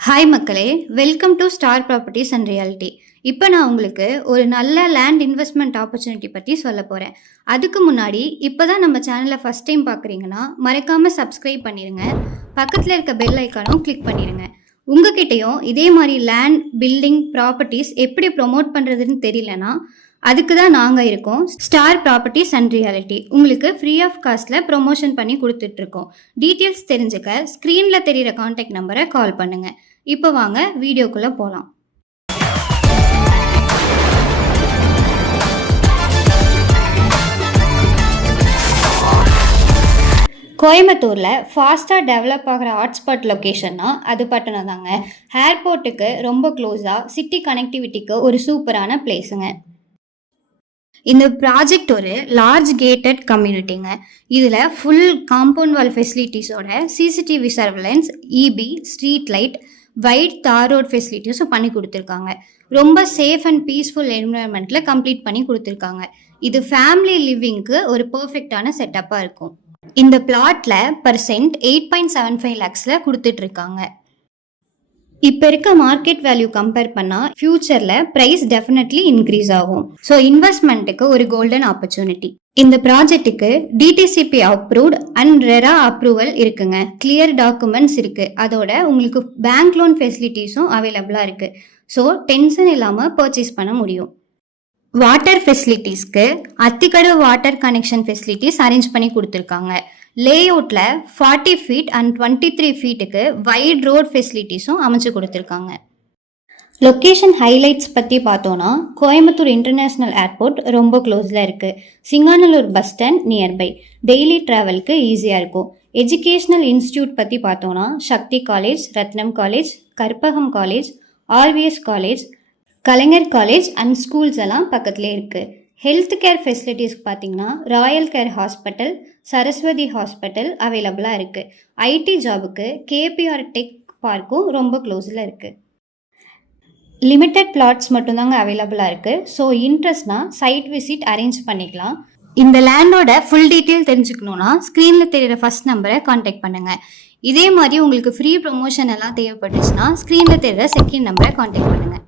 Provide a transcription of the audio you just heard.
Hi மக்களே, welcome to star properties and reality. இப்போ நான் உங்களுக்கு ஒரு நல்ல லேண்ட் இன்வெஸ்ட்மெண்ட் ஆப்பர்ச்சுனிட்டி பற்றி சொல்ல போகிறேன். அதுக்கு முன்னாடி இப்போ தான் நம்ம சேனலை ஃபஸ்ட் டைம் பார்க்குறீங்கன்னா மறக்காமல் சப்ஸ்கிரைப் பண்ணிடுங்க. பக்கத்தில் இருக்க பெல் ஐக்கானும் கிளிக் பண்ணிடுங்க. உங்ககிட்டையும் இதே மாதிரி லேண்ட், பில்டிங், ப்ராப்பர்ட்டிஸ் எப்படி ப்ரொமோட் பண்ணுறதுன்னு தெரியலனா அதுக்கு தான் நாங்கள் இருக்கோம். ஸ்டார் ப்ராப்பர்ட்டிஸ் அண்ட் ரியாலிட்டி உங்களுக்கு ஃப்ரீ ஆஃப் காஸ்ட்டில் ப்ரொமோஷன் பண்ணி கொடுத்துட்ருக்கோம். டீட்டெயில்ஸ் தெரிஞ்சுக்க ஸ்க்ரீனில் தெரிகிற கான்டாக்ட் நம்பரை கால் பண்ணுங்கள். இப்போ வாங்க வீடியோக்குள்ளே போகலாம். கோயம்புத்தூரில் ஃபாஸ்ட்டாக டெவலப் ஆகிற ஹாட்ஸ்பாட் லொக்கேஷன்னா அது பட்டணம் தாங்க. ஏர்போர்ட்டுக்கு ரொம்ப க்ளோஸாக, சிட்டி கனெக்டிவிட்டிக்கு ஒரு சூப்பரான பிளேஸுங்க. இந்த ப்ராஜெக்ட் ஒரு லார்ஜ் கேட்டட் கம்யூனிட்டிங்க. இதில் ஃபுல் காம்பவுண்ட் வால் ஃபெசிலிட்டிஸோட CCTV surveillance, EB, street light, wide tar road ஃபெசிலிட்டிஸும் பண்ணி கொடுத்துருக்காங்க. ரொம்ப சேஃப் அண்ட் பீஸ்ஃபுல் என்விரான்மெண்ட்டில் கம்ப்ளீட் பண்ணி கொடுத்துருக்காங்க. இது ஃபேமிலி லிவிங்க்கு ஒரு பர்ஃபெக்டான செட்டப்பாக இருக்கும். இந்த பிளாட்டில் பர்சென்ட் 8.75 lakhsல கொடுத்துட்ருக்காங்க. இப்போ இருக்க மார்க்கெட் வேல்யூ கம்பேர் பண்ணால் ஃபியூச்சரில் ப்ரைஸ் டெஃபினெட்லி இன்க்ரீஸ் ஆகும். ஸோ இன்வெஸ்ட்மெண்ட்டுக்கு ஒரு கோல்டன் ஆப்பர்ச்சுனிட்டி. இந்த ப்ராஜெக்ட்டுக்கு DTCP approved and RERA approval இருக்குங்க. கிளியர் டாக்குமெண்ட்ஸ் இருக்குது. அதோட உங்களுக்கு பேங்க் லோன் ஃபெசிலிட்டிஸும் அவைலபிளாக இருக்குது. ஸோ டென்ஷன் இல்லாமல் பர்ச்சேஸ் பண்ண முடியும். வாட்டர் ஃபெசிலிட்டிஸ்க்கு Athikadavu water connection facilities arrange பண்ணி கொடுத்துருக்காங்க. லேஅவுட்டில் 40 feet அண்ட் 23 feetக்கு வைட் ரோட் ஃபெசிலிட்டிஸும் அமைச்சு கொடுத்துருக்காங்க. லொக்கேஷன் ஹைலைட்ஸ் பற்றி பார்த்தோன்னா, கோயம்புத்தூர் இன்டர்நேஷ்னல் ஏர்போர்ட் ரொம்ப க்ளோஸில் இருக்குது. Singanallur bus stand nearby, daily ட்ராவலுக்கு ஈஸியாக இருக்கும். எஜுகேஷ்னல் இன்ஸ்டியூட் பற்றி பார்த்தோன்னா, Sakthi college, Rathnam college, Karpagam college, RVS college, Kalaignar college and schools எல்லாம் பக்கத்துலேயே இருக்குது. ஹெல்த் கேர் ஃபெசிலிட்டிஸ் பார்த்தீங்கன்னா royal care hospital, Saraswathi hospital அவைலபிளாக இருக்குது. ஐடி ஜாபுக்கு கேபிஆர் டெக் பார்க்கும் ரொம்ப க்ளோஸில் இருக்குது. லிமிட்டட் பிளாட்ஸ் மட்டும்தாங்க அவைலபிளாக இருக்குது. ஸோ இன்ட்ரெஸ்ட்னா சைட் விசிட் அரேஞ்ச் பண்ணிக்கலாம். இந்த லேண்டோட ஃபுல் டீட்டெயில் தெரிஞ்சுக்கணுன்னா ஸ்க்ரீனில் தெரிகிற ஃபர்ஸ்ட் நம்பரை கான்டாக்ட் பண்ணுங்கள். இதே மாதிரி உங்களுக்கு ஃப்ரீ ப்ரொமோஷன் எல்லாம் தேவைப்பட்டுச்சுன்னா ஸ்க்ரீனில் தெரிகிற செகண்ட் நம்பரை கான்டாக்ட் பண்ணுங்கள்.